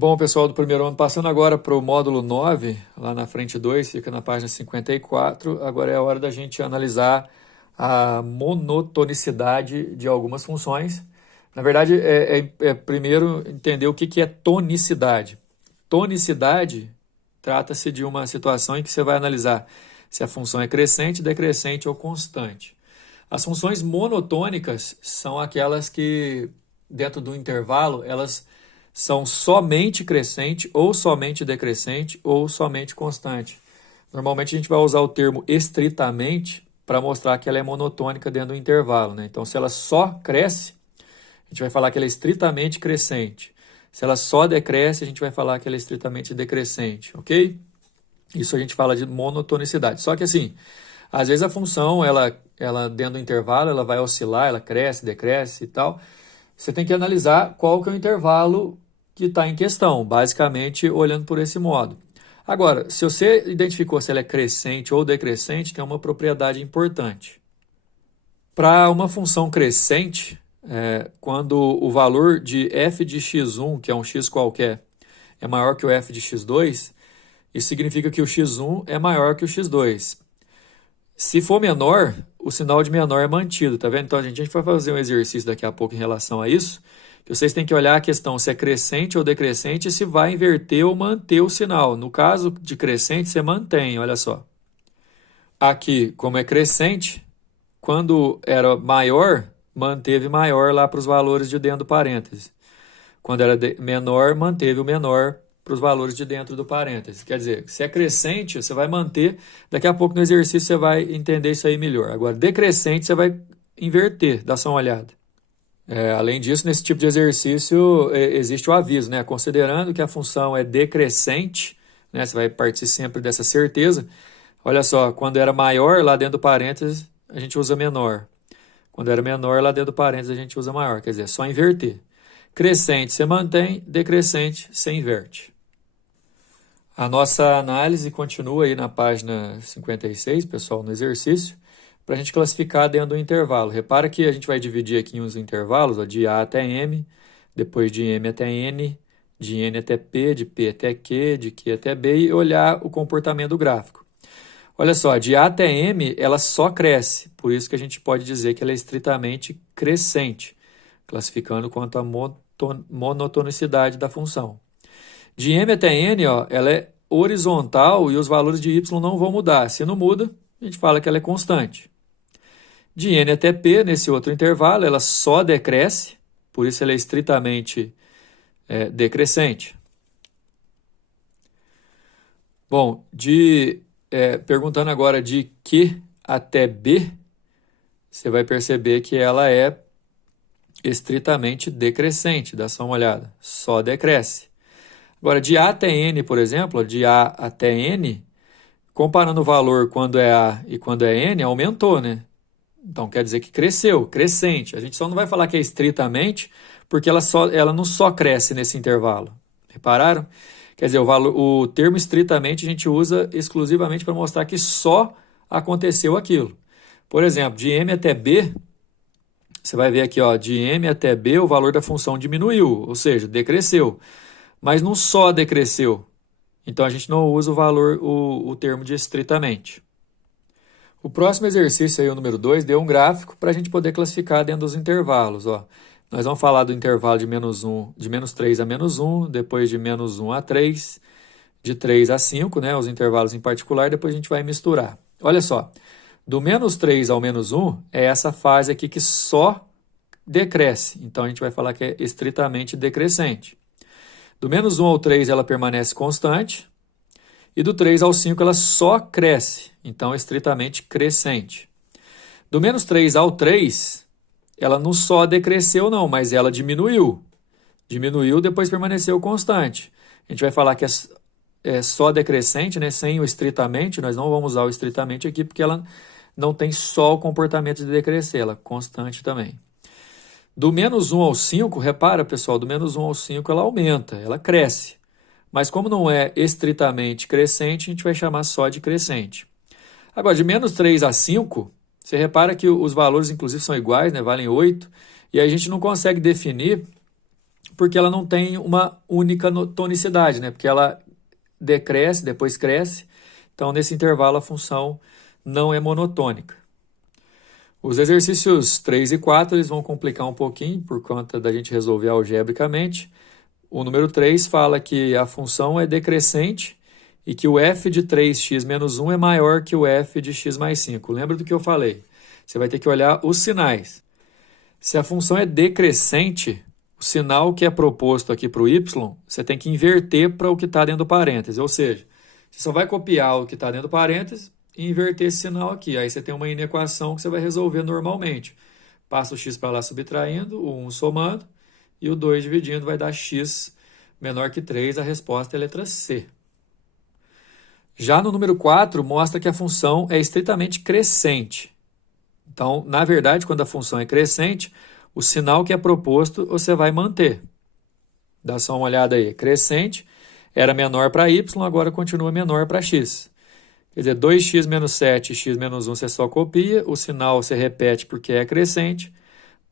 Bom, pessoal do primeiro ano, passando agora para o módulo 9, lá na frente 2, fica na página 54. Agora é a hora da gente analisar a monotonicidade de algumas funções. Na verdade, é primeiro entender o que é tonicidade. Tonicidade trata-se de uma situação em que você vai analisar se a função é crescente, decrescente ou constante. As funções monotônicas são aquelas que, dentro do intervalo, elas são somente crescente, ou somente decrescente, ou somente constante. Normalmente a gente vai usar o termo estritamente para mostrar que ela é monotônica dentro do intervalo, né? Então, se ela só cresce, a gente vai falar que ela é estritamente crescente. Se ela só decresce, a gente vai falar que ela é estritamente decrescente, ok? Isso a gente fala de monotonicidade. Só que assim, às vezes a função, ela dentro do intervalo, ela vai oscilar, ela cresce, decresce e tal. Você tem que analisar qual que é o intervalo que está em questão, basicamente olhando por esse modo. Agora, se você identificou se ela é crescente ou decrescente, tem uma propriedade importante. Para uma função crescente, quando o valor de f de x1, que é um x qualquer, é maior que o f de x2, isso significa que o x1 é maior que o x2. Se for menor, o sinal de menor é mantido, tá vendo? Então a gente vai fazer um exercício daqui a pouco em relação a isso, que vocês têm que olhar a questão se é crescente ou decrescente e se vai inverter ou manter o sinal. No caso de crescente, você mantém, olha só. Aqui, como é crescente, quando era maior, manteve maior lá para os valores de dentro do parêntese. Quando era menor, manteve o menor para os valores de dentro do parêntese. Quer dizer, se é crescente, você vai manter. Daqui a pouco no exercício você vai entender isso aí melhor. Agora, decrescente, você vai inverter, dá só uma olhada. Além disso, nesse tipo de exercício, existe o aviso, né? Considerando que a função é decrescente, né? Você vai partir sempre dessa certeza. Olha só, quando era maior, lá dentro do parênteses, a gente usa menor. Quando era menor, lá dentro do parênteses, a gente usa maior. Quer dizer, é só inverter. Crescente você mantém, decrescente você inverte. A nossa análise continua aí na página 56, pessoal, no exercício, para a gente classificar dentro do intervalo. Repara que a gente vai dividir aqui em uns intervalos, ó, de A até M, depois de M até N, de N até P, de P até Q, de Q até B, e olhar o comportamento do gráfico. Olha só, de A até M, ela só cresce, por isso que a gente pode dizer que ela é estritamente crescente, classificando quanto à monotonicidade da função. De M até N, ó, ela é horizontal e os valores de Y não vão mudar. Se não muda, a gente fala que ela é constante. De N até P, nesse outro intervalo, ela só decresce, por isso ela é estritamente decrescente. Bom, perguntando agora de Q até B, você vai perceber que ela é estritamente decrescente. Dá só uma olhada, só decresce. Agora, de A até N, por exemplo, de A até N, comparando o valor quando é A e quando é N, aumentou, né? Então, quer dizer que cresceu, crescente. A gente só não vai falar que é estritamente, porque ela não só cresce nesse intervalo. Repararam? Quer dizer, o termo estritamente a gente usa exclusivamente para mostrar que só aconteceu aquilo. Por exemplo, de M até B, você vai ver aqui, ó, de M até B o valor da função diminuiu, ou seja, decresceu. Mas não só decresceu. Então a gente não usa o termo de estritamente. O próximo exercício aí, o número 2, deu um gráfico para a gente poder classificar dentro dos intervalos. Ó. Nós vamos falar do intervalo de menos 3 a menos 1, depois de menos 1 a 3, de 3 a 5, né, os intervalos em particular, depois a gente vai misturar. Olha só, do menos 3 ao menos 1 é essa fase aqui que só decresce. Então a gente vai falar que é estritamente decrescente. Do menos 1 ao 3 ela permanece constante. E do 3 ao 5 ela só cresce. Então é estritamente crescente. Do menos 3 ao 3, ela não só decresceu não, mas ela diminuiu. Diminuiu, depois permaneceu constante. A gente vai falar que é só decrescente, né? Sem o estritamente. Nós não vamos usar o estritamente aqui, porque ela não tem só o comportamento de decrescer. Ela é constante também. Do menos 1 ao 5, repara, pessoal, do menos 1 ao 5 ela aumenta, ela cresce. Mas como não é estritamente crescente, a gente vai chamar só de crescente. Agora, de menos 3 a 5, você repara que os valores, inclusive, são iguais, né? Valem 8. E aí a gente não consegue definir, porque ela não tem uma única tonicidade, né? Porque ela decresce, depois cresce. Então, nesse intervalo, a função não é monotônica. Os exercícios 3 e 4 eles vão complicar um pouquinho por conta da gente resolver algebricamente. O número 3 fala que a função é decrescente e que o f de 3x menos 1 é maior que o f de x mais 5. Lembra do que eu falei? Você vai ter que olhar os sinais. Se a função é decrescente, o sinal que é proposto aqui para o y, você tem que inverter para o que está dentro do parêntese. Ou seja, você só vai copiar o que está dentro do parêntese e inverter esse sinal aqui. Aí você tem uma inequação que você vai resolver normalmente. Passa o x para lá subtraindo, o 1 somando, e o 2 dividindo vai dar x menor que 3. A resposta é a letra C. Já no número 4, mostra que a função é estritamente crescente. Então, na verdade, quando a função é crescente, o sinal que é proposto você vai manter. Dá só uma olhada aí. Crescente era menor para y, agora continua menor para x. Quer dizer, 2x menos 7 e x menos 1 você só copia, o sinal você repete porque é crescente,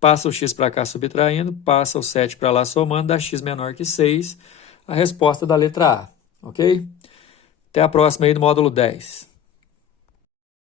passa o x para cá subtraindo, passa o 7 para lá somando, dá x menor que 6. A resposta da letra A, ok? Até a próxima aí do módulo 10.